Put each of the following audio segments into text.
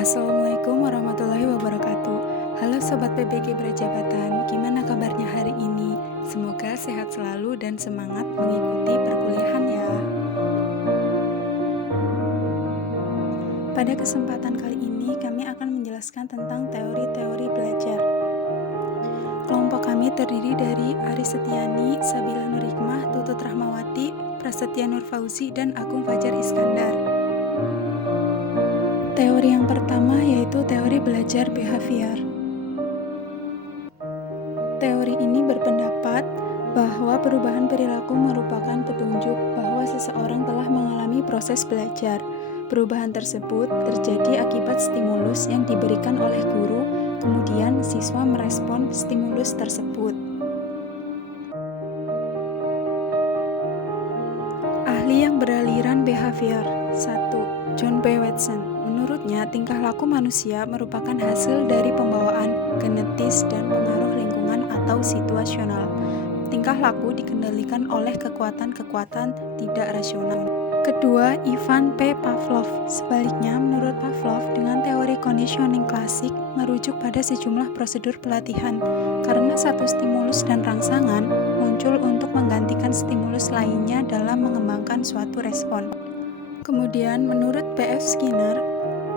Assalamualaikum warahmatullahi wabarakatuh. Halo Sobat PBG Berjabatan, gimana kabarnya hari ini? Semoga sehat selalu dan semangat mengikuti perkuliahan ya. Pada kesempatan kali ini kami akan menjelaskan tentang teori-teori belajar. Kelompok kami terdiri dari Ari Setiani, Sabila Nurhikmah, Tutut Rahmawati, Prasetya Nur Fauzi, dan Agung Fajar Iskandar. Teori yang pertama yaitu teori belajar behavior. Teori ini berpendapat bahwa perubahan perilaku merupakan petunjuk bahwa seseorang telah mengalami proses belajar. Perubahan tersebut terjadi akibat stimulus yang diberikan oleh guru, kemudian siswa merespon stimulus tersebut. Ahli yang beraliran behavior. 1. John B. Watson. Menurutnya, tingkah laku manusia merupakan hasil dari pembawaan, genetis, dan pengaruh lingkungan atau situasional. Tingkah laku dikendalikan oleh kekuatan-kekuatan tidak rasional. Kedua, Ivan P. Pavlov. Sebaliknya, menurut Pavlov, dengan teori conditioning klasik merujuk pada sejumlah prosedur pelatihan, karena satu stimulus dan rangsangan muncul untuk menggantikan stimulus lainnya dalam mengembangkan suatu respon. Kemudian, menurut P.F. Skinner,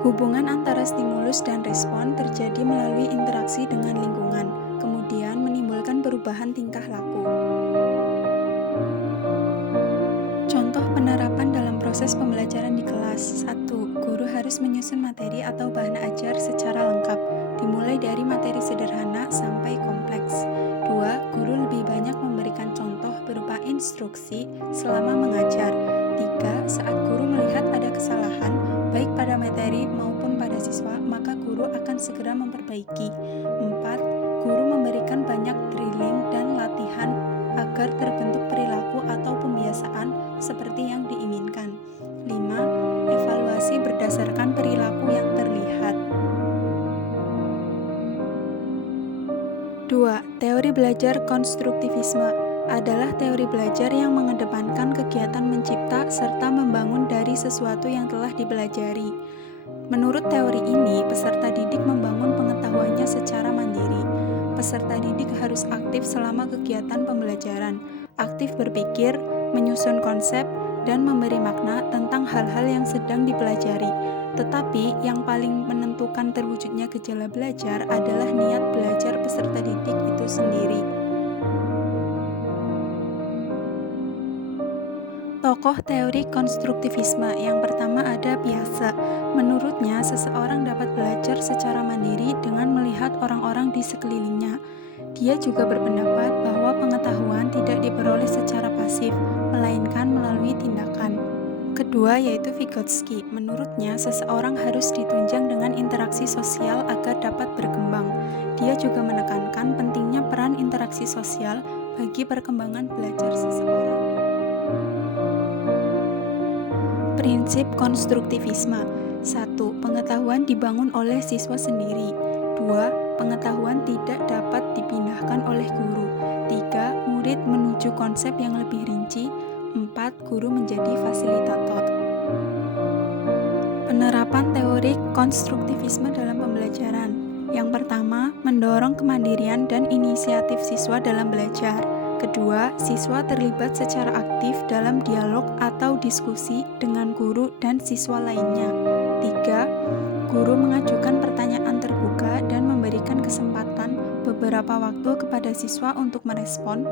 hubungan antara stimulus dan respon terjadi melalui interaksi dengan lingkungan, kemudian menimbulkan perubahan tingkah laku. Contoh penerapan dalam proses pembelajaran di kelas. 1. Guru harus menyusun materi atau bahan ajar secara lengkap, dimulai dari materi sederhana sampai kompleks. 2. Guru lebih banyak memberikan contoh berupa instruksi selama mengajar. 3. Saat guru melihat ada kesalahan, baik pada materi maupun pada siswa, maka guru akan segera memperbaiki. 4. Guru memberikan banyak drilling dan latihan agar terbentuk perilaku atau pembiasaan seperti yang diinginkan. 5. Evaluasi berdasarkan perilaku yang terlihat. 2. Teori belajar konstruktivisme adalah teori belajar yang mengedepankan kegiatan mencipta serta membangun dari sesuatu yang telah dipelajari. Menurut teori ini, peserta didik membangun pengetahuannya secara mandiri. Peserta didik harus aktif selama kegiatan pembelajaran, aktif berpikir, menyusun konsep, dan memberi makna tentang hal-hal yang sedang dipelajari. Tetapi, yang paling menentukan terwujudnya gejala belajar adalah niat belajar peserta didik itu sendiri. Tokoh teori konstruktivisme yang pertama ada Piaget. Menurutnya, seseorang dapat belajar secara mandiri dengan melihat orang-orang di sekelilingnya. Dia juga berpendapat bahwa pengetahuan tidak diperoleh secara pasif, melainkan melalui tindakan. Kedua yaitu Vygotsky. Menurutnya, seseorang harus ditunjang dengan interaksi sosial agar dapat berkembang. Dia juga menekankan pentingnya peran interaksi sosial bagi perkembangan belajar seseorang. Prinsip konstruktivisme. 1. Pengetahuan dibangun oleh siswa sendiri. 2. Pengetahuan tidak dapat dipindahkan oleh guru. 3. Murid menuju konsep yang lebih rinci. 4. Guru menjadi fasilitator. Penerapan teori konstruktivisme dalam pembelajaran. Yang pertama, mendorong kemandirian dan inisiatif siswa dalam belajar. Kedua, siswa terlibat secara aktif dalam dialog atau diskusi dengan guru dan siswa lainnya. 3. Guru mengajukan pertanyaan terbuka dan memberikan kesempatan beberapa waktu kepada siswa untuk merespon.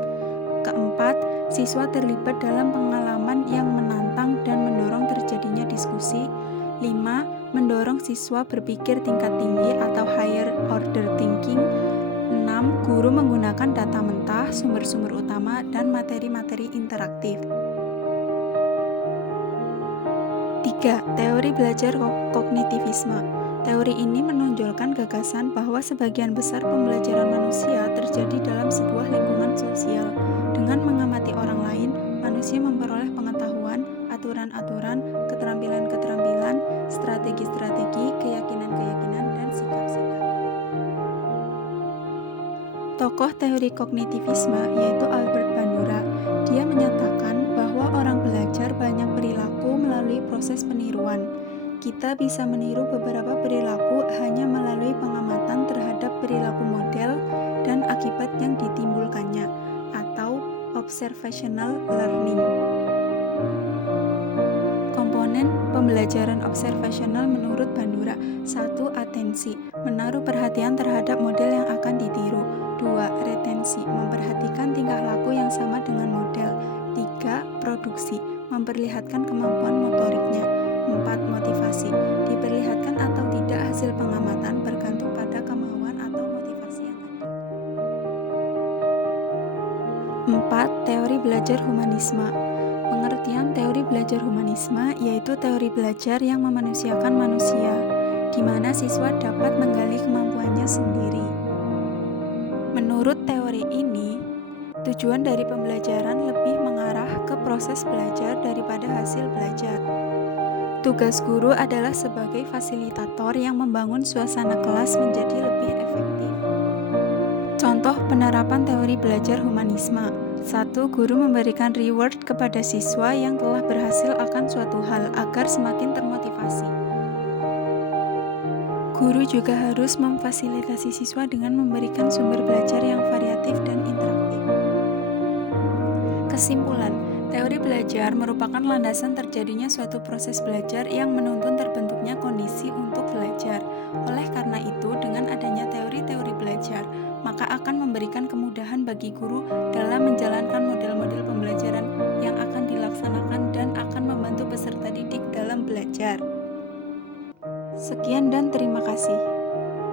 Keempat, siswa terlibat dalam pengalaman yang menantang dan mendorong terjadinya diskusi. 5. Mendorong siswa berpikir tingkat tinggi atau higher order thinking. 6. Guru menggunakan data mentah, sumber-sumber utama, dan materi-materi interaktif. 3. Teori belajar kognitivisme. Teori ini menonjolkan gagasan bahwa sebagian besar pembelajaran manusia terjadi dalam sebuah lingkungan sosial. Dengan mengamati orang lain, manusia memperoleh pengetahuan, aturan-aturan, keterampilan-keterampilan, strategi-strategi, keyakinan-keyakinan, dan sikap-sikap. Tokoh teori kognitivisme yaitu Albert Bandura. Dia menyatakan bahwa orang belajar banyak perilaku melalui proses peniruan. Kita bisa meniru beberapa perilaku hanya melalui pengamatan terhadap perilaku model dan akibat yang ditimbulkannya, atau observational learning. Komponen pembelajaran observasional menurut Bandura. 1. Atensi, menaruh perhatian terhadap model yang akan ditiru. 2. Retensi, memperhatikan tingkah laku yang sama dengan model. 3. Produksi, memperlihatkan kemampuan motoriknya. 4. Motivasi, diperlihatkan atau tidak hasil pengamatan bergantung pada kemauan atau motivasi yang ada. 4. Teori belajar humanisme. Pengertian teori belajar humanisme yaitu teori belajar yang memanusiakan manusia, di mana siswa dapat menggali kemampuannya sendiri. Menurut teori ini, tujuan dari pembelajaran lebih mengarah ke proses belajar daripada hasil belajar. Tugas guru adalah sebagai fasilitator yang membangun suasana kelas menjadi lebih efektif. Contoh penerapan teori belajar humanisme. 1. Guru memberikan reward kepada siswa yang telah berhasil akan suatu hal agar semakin termotivasi. Guru juga harus memfasilitasi siswa dengan memberikan sumber belajar yang variatif dan interaktif. Kesimpulan, teori belajar merupakan landasan terjadinya suatu proses belajar yang menuntun terbentuknya kondisi untuk belajar. Oleh karena itu, dengan adanya teori-teori belajar, maka akan memberikan kemudahan bagi guru dalam menjalankan model-model pembelajaran yang akan dilaksanakan dan akan membantu peserta didik dalam belajar. Sekian dan terima kasih.